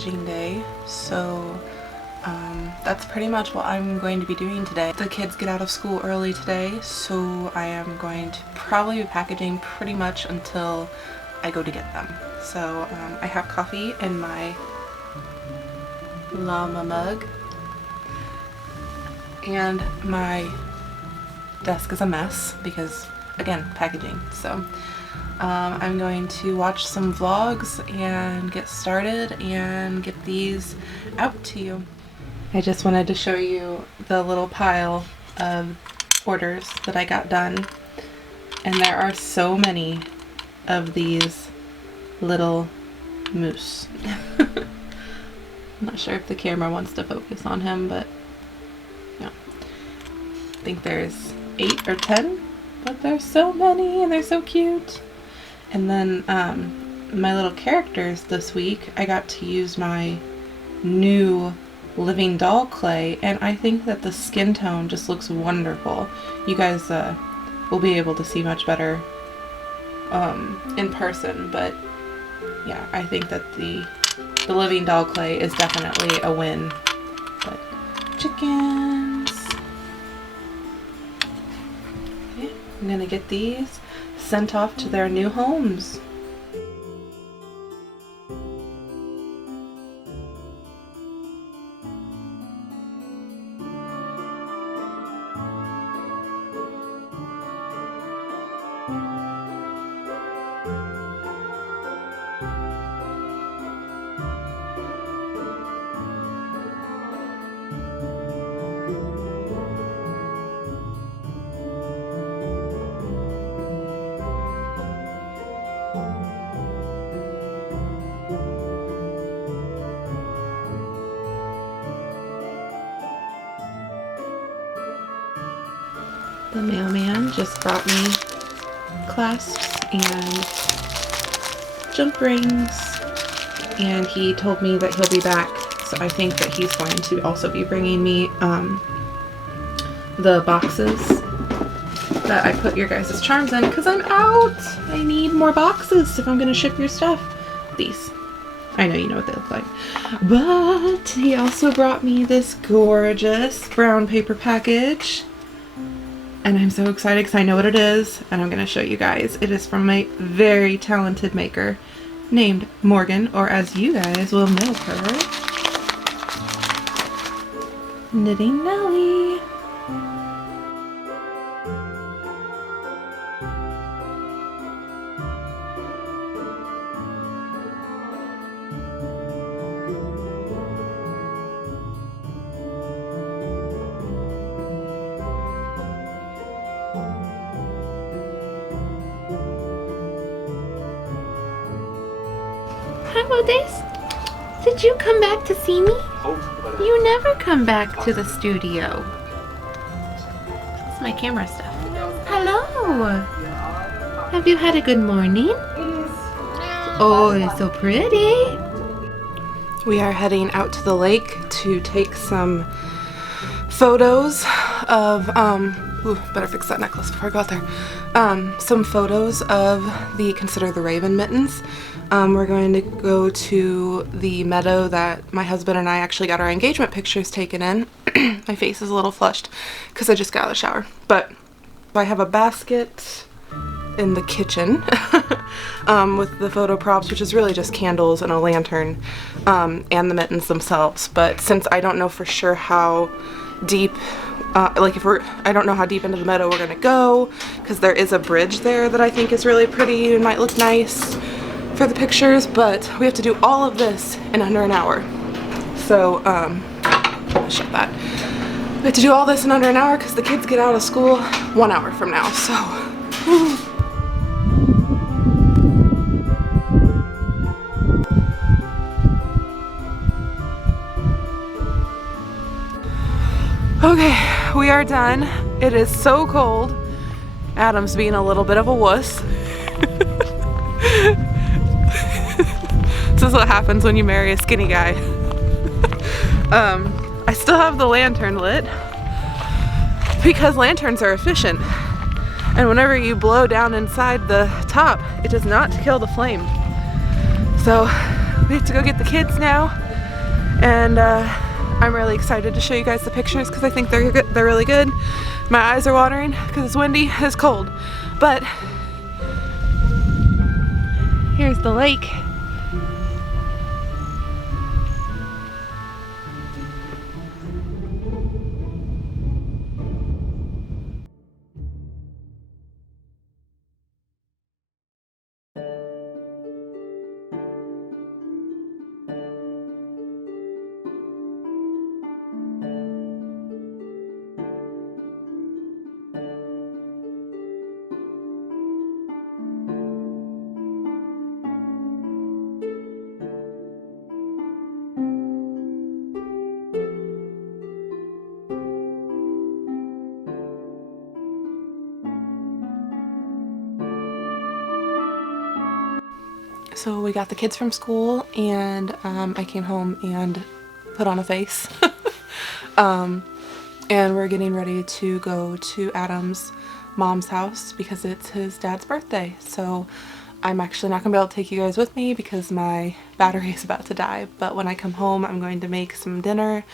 packaging day, so that's pretty much what I'm going to be doing today. The kids get out of school early today, so I am going to probably be packaging pretty much until I go to get them. So I have coffee in my llama mug, and my desk is a mess because, again, packaging. So I'm going to watch some vlogs and get started and get these out to you. I just wanted to show you the little pile of orders that I got done, and there are so many of these little moose. I'm not sure if the camera wants to focus on him, but yeah. I think there's 8 or 10, but there's so many and they're so cute. And then my little characters this week, I got to use my new living doll clay, and I think that the skin tone just looks wonderful. You guys will be able to see much better in person, but yeah, I think that the living doll clay is definitely a win. But chickens. Okay, I'm gonna get these sent off to their new homes. The mailman just brought me clasps and jump rings, and he told me that he'll be back, so I think that he's going to also be bringing me the boxes that I put your guys' charms in, because I'm out! I need more boxes if I'm going to ship your stuff. These. I know you know what they look like. But he also brought me this gorgeous brown paper package. And I'm so excited because I know what it is, and I'm going to show you guys. It is from a very talented maker named Morgan, or as you guys will know her, Knitting Nelly. Hi, Modest. Did you come back to see me? You never come back to the studio. It's my camera stuff. Hello. Have you had a good morning? Oh, it's so pretty. We are heading out to the lake to take some photos of, ooh, better fix that necklace before I go out there. Some photos of the Consider the Raven mittens. We're going to go to the meadow that my husband and I actually got our engagement pictures taken in. My face is a little flushed because I just got out of the shower. But I have a basket in the kitchen with the photo props, which is really just candles and a lantern, and the mittens themselves. But since I don't know for sure how deep, I don't know how deep into the meadow we're gonna go, because there is a bridge there that I think is really pretty and might look nice for the pictures, but we have to do all of this in under an hour. So, shut that. We have to do all this in under an hour because the kids get out of school 1 hour from now, so. Okay, we are done. It is so cold. Adam's being a little bit of a wuss. This is what happens when you marry a skinny guy. I still have the lantern lit because lanterns are efficient, and whenever you blow down inside the top, it does not kill the flame. So we have to go get the kids now And I'm really excited to show you guys the pictures because I think they're good. They're really good. My eyes are watering because it's windy, it's cold. But here's the lake. So we got the kids from school and I came home and put on a face. And we're getting ready to go to Adam's mom's house because it's his dad's birthday. So I'm actually not gonna be able to take you guys with me because my battery is about to die. But when I come home, I'm going to make some dinner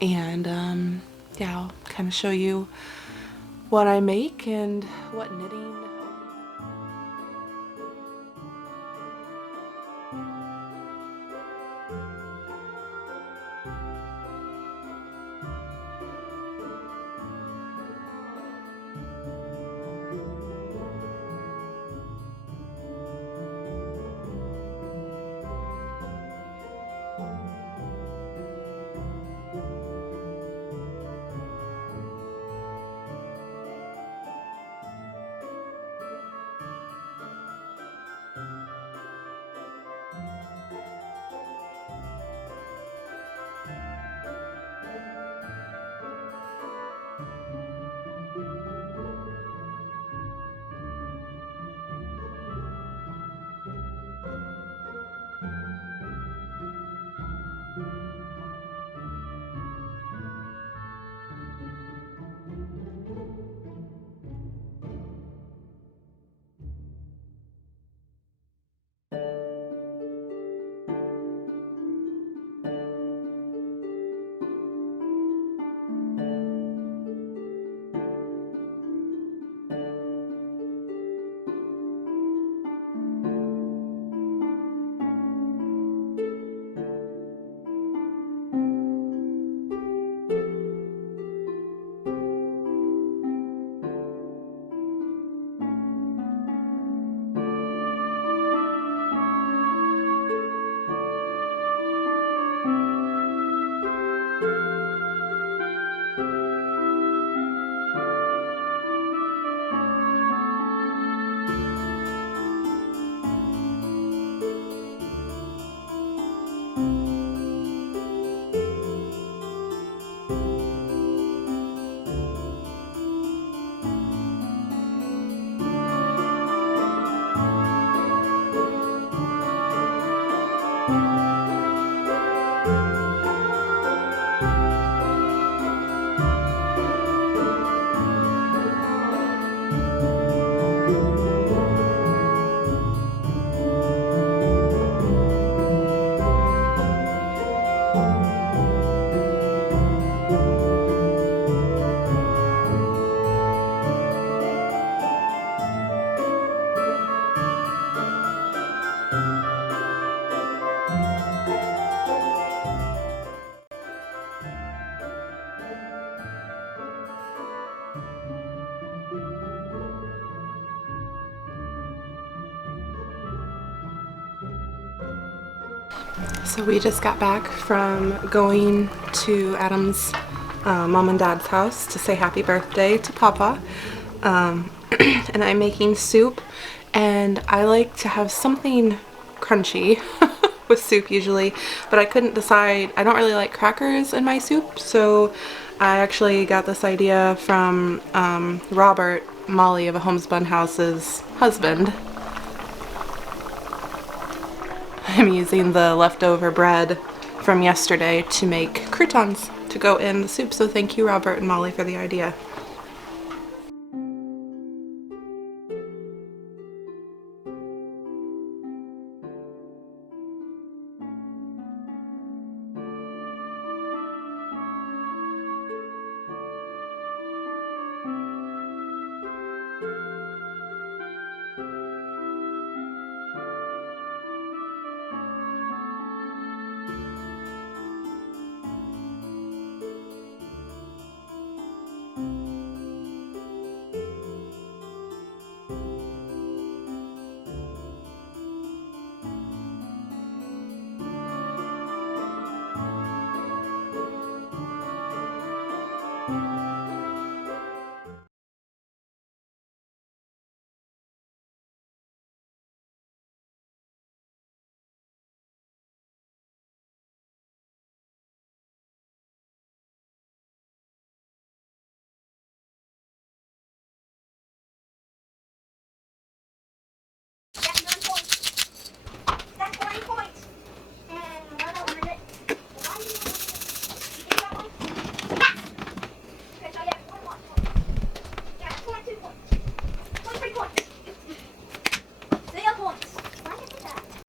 and yeah, I'll kind of show you what I make and what knitting. So we just got back from going to Adam's mom and dad's house to say happy birthday to Papa. And I'm making soup, and I like to have something crunchy with soup usually, but I couldn't decide. I don't really like crackers in my soup, so I actually got this idea from Robert, Molly of a Homespun House's husband. I'm using the leftover bread from yesterday to make croutons to go in the soup, so thank you Robert and Molly for the idea.